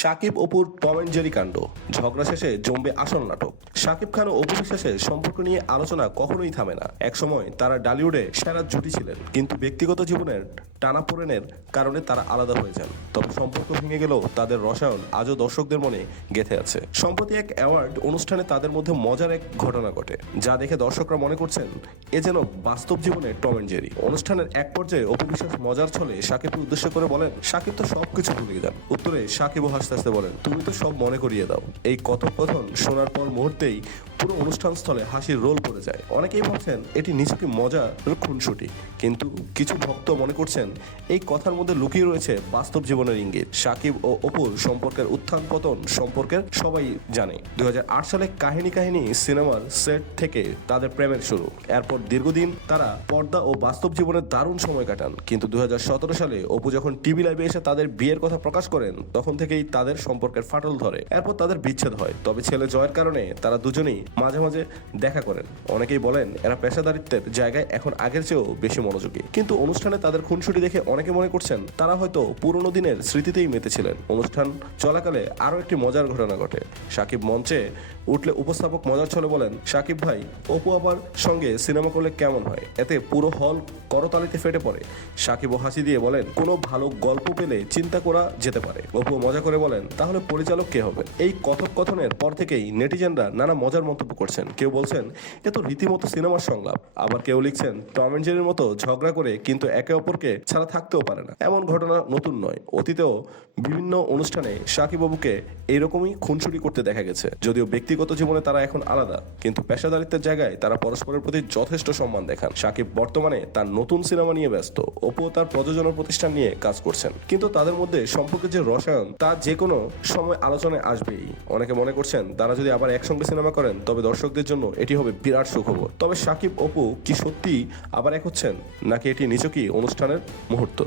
সাকিব অপুর Tom Jerry কাণ্ড। ঝগড়া শেষে জমবে আসল নাটক। সাকিব খান ও অপু বিশ্বাসের সম্পর্ক নিয়ে আলোচনা কখনোই থামে না। একসময় তারা ডালিউডে সেরা জুটি ছিলেন, কিন্তু ব্যক্তিগত জীবনের টানাপোড়েনের কারণে তারা আলাদা হয়ে যান। তবে সম্পর্ক ভেঙে গেলেও তাদের রসায়ন আজও দর্শকদের মনে গেঁথে আছে। সম্প্রতি এক অ্যাওয়ার্ড অনুষ্ঠানে তাদের মধ্যে মজার এক ঘটনা ঘটে, যা দেখে দর্শকরা মনে করছেন, এ যেন বাস্তব জীবনে টম অ্যান্ড জেরি অনুষ্ঠানের এক পর্যায়ে অপু বিশ্বাস মজার ছলে সাকিবকে উদ্দেশ্য করে বলেন, সাকিব তো সবকিছু ভুলে যান উত্তরে সাকিবও হাসতে আস্তে বলেন। তুমি তো সব মনে করিয়ে দাও। এই কথোপকথন শোনার পর মুহূর্তেই পুরো অনুষ্ঠান স্থলে হাসির রোল পড়ে যায়। অনেকেই ভাবছেন এটি নিজেকে মজার খুনসুটি। কিন্তু কিছু ভক্ত মনে করছেন এই কথার মধ্যে লুকিয়ে রয়েছে বাস্তব জীবনের ইঙ্গিত। সাকিব ও অপুর সম্পর্কের উত্থান পতন সম্পর্কের সবাই জানে। দুই হাজার আট সালে কাহিনী কাহিনী সিনেমার সেট থেকে তাদের প্রেমের শুরু। এরপর দীর্ঘদিন তারা পর্দা ও বাস্তব জীবনের দারুণ সময় কাটান। কিন্তু দুই হাজার সতেরো সালে অপু যখন টিভি লাইভে এসে তাদের বিয়ের কথা প্রকাশ করেন, তখন থেকেই তাদের সম্পর্কের ফাটল ধরে। এরপর তাদের বিচ্ছেদ হয়। তবে ছেলে জয়ের কারণে তারা দুজনেই মাঝে মাঝে দেখা করেন। অনেকেই বলেন, এরা পেশাদারিত্বের জায়গায় এখন আগের চেয়েও বেশি মনোযোগী। কিন্তু অনুষ্ঠানে তাদের খুনসুটি দেখে অনেকে মনে করছেন, তারা হয়তো পুরনো দিনের স্মৃতিতেই মেতেছিলেন। অনুষ্ঠান চলাকালে আরও একটি মজার ঘটনা ঘটে। সাকিব মঞ্চে উঠলে উপস্থাপক মজার ছলে বলেন, সাকিব ভাই, অপু আবার সঙ্গে সিনেমা করলে কেমন হয়? এতে পুরো হল করতালিতে ফেটে পড়ে। সাকিব ও হাসি দিয়ে বলেন, কোনো ভালো গল্প পেলে চিন্তা করা যেতে পারে। অপু মজা করে বলেন, তাহলে পরিচালক কে হবে? এই কথোপকথনের পর থেকেই নেটিজেনরা নানা মজার মন্তব্য করছেন। কেউ বলছেন এ তো রীতিমতো সিনেমার সংলাপ। আবার কেউ লিখছেন, টম অ্যান্ড জেরির মতো ঝগড়া করে কিন্তু একে অপরকে ছাড়া থাকতেও পারে না। এমন ঘটনা নতুন নয়। অতীতেও বিভিন্ন অনুষ্ঠানে সাকিব বাবুকে এইরকমই খুনসুটি করতে দেখা গেছে। যদিও ব্যক্তিগত জীবনে তারা এখন আলাদা, কিন্তু পেশাদারিত্বের জায়গায় তারা পরস্পরের প্রতি যথেষ্ট সম্মান দেখান। সাকিব বর্তমানে তার নতুন সিনেমা নিয়ে ব্যস্ত। অপু তার প্রযোজনা প্রতিষ্ঠান নিয়ে কাজ করছেন। কিন্তু তাদের মধ্যে সম্পর্কের যে রসায়ন, তা যে কোনো সময় আলোচনায় আসবেই। অনেকে মনে করছেন, তারা যদি আবার একসঙ্গে সিনেমা করেন তবে দর্শকদের জন্য এটি হবে বিরাট সুখবর। তবে সাকিব অপু কি সত্যি আবার এক হচ্ছেন, নাকি এটি নিছকই অনুষ্ঠানের মুহূর্ত?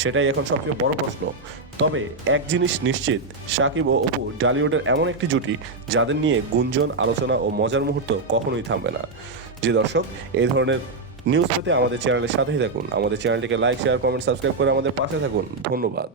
সেটাই এখন সবচেয়ে বড় প্রশ্ন। তবে এক জিনিস নিশ্চিত, সাকিব ও অপু ডালিউডের এমন একটি জুটি যাদের নিয়ে গুঞ্জন, আলোচনা ও মজার মুহূর্ত কখনোই থামবে না। যে দর্শক, এই ধরনের নিউজ পেতে আমাদের চ্যানেলের সাথেই থাকুন। আমাদের চ্যানেলটিকে লাইক শেয়ার কমেন্ট সাবস্ক্রাইব করে আমাদের পাশে থাকুন। ধন্যবাদ।